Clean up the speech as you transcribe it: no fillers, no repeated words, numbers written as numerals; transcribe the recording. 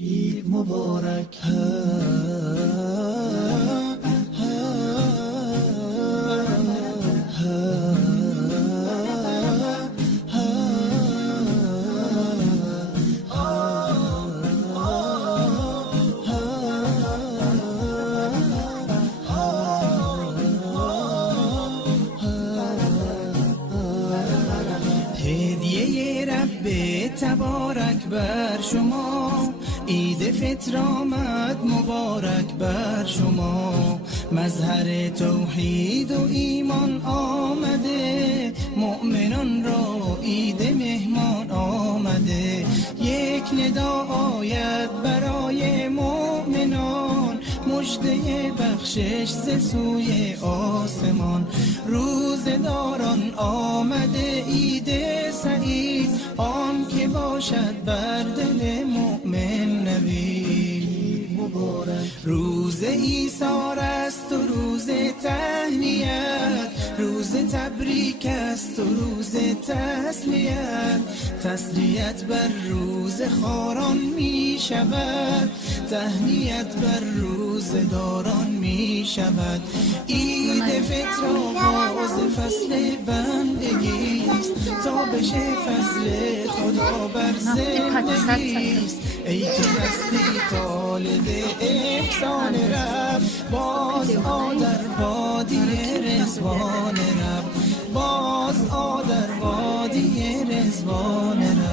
عید مبارک هدیه رب تبارک بر شما، عید فطر آمد مبارک بر شما. مظهر توحید و ایمان آمده، مؤمنان را عید مهمان آمده. یک ندا آید برای مؤمنان، مژده بخشش ز سوی آسمان. روزداران آمده عید سعید، آن که باشد بر دل مؤمن نوید. روز ایثار است و روز تهنیت، روز تبریک است و روز تسلیت. تسلیت بر روز خاران می شود، تهنیت بر روز داران می شود. عید فطر آغاز فصل بندگی است، تا بشه فضل خدا بر زندگی است. ای که هستی طالب احسان رب، باز آ در وادی رضوان رب، باز آ در وادی رضوان رب.